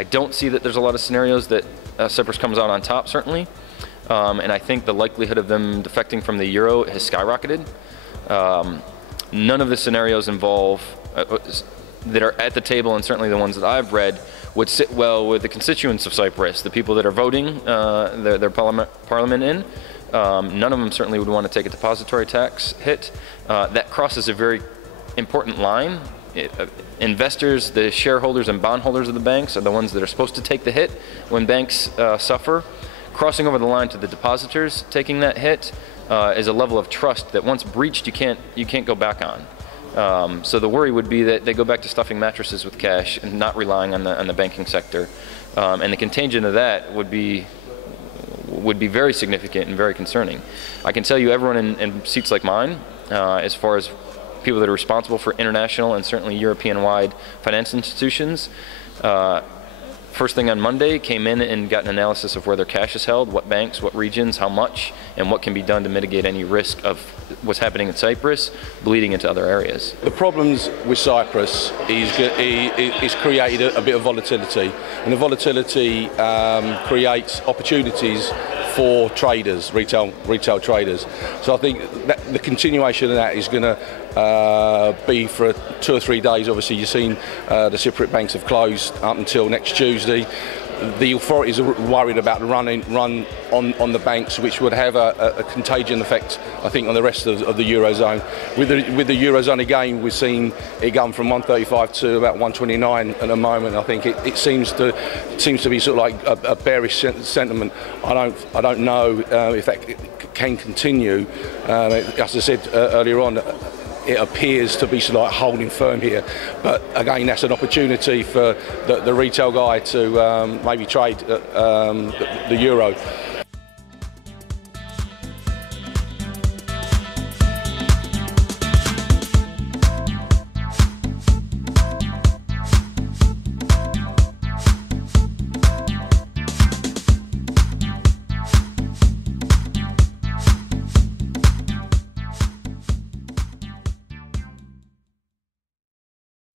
I don't see that there's a lot of scenarios that Cyprus comes out on top, certainly. And I think the likelihood of them defecting from the euro has skyrocketed. None of the scenarios involve that are at the table, and certainly the ones that I've read, would sit well with the constituents of Cyprus, the people that are voting their parliament in. None of them certainly would want to take a depository tax hit. That crosses a very important line. Investors, the shareholders and bondholders of the banks are the ones that are supposed to take the hit when banks suffer. Crossing over the line to the depositors taking that hit is a level of trust that once breached you can't go back on. So the worry would be that they go back to stuffing mattresses with cash and not relying on the banking sector, and the contagion of that would be very significant and very concerning. I can tell you, everyone in seats like mine, as far as people that are responsible for international and certainly European-wide finance institutions, first thing on Monday came in and got an analysis of where their cash is held, what banks, what regions, how much, and what can be done to mitigate any risk of what's happening in Cyprus bleeding into other areas. The problems with Cyprus is created a bit of volatility, and the volatility creates opportunities for traders, retail traders. So I think that the continuation of that is going to be for 2 or 3 days. Obviously, you've seen the Cypriot banks have closed up until next Tuesday. The authorities are worried about the run on the banks, which would have a contagion effect, I think, on the rest of the Eurozone. With the Eurozone again, we've seen it going from 135 to about 129 at the moment. I think it seems to be sort of like a bearish sentiment. I don't know if that can continue. As I said earlier on, it appears to be sort of like holding firm here, but again, that's an opportunity for the retail guy to maybe trade the euro.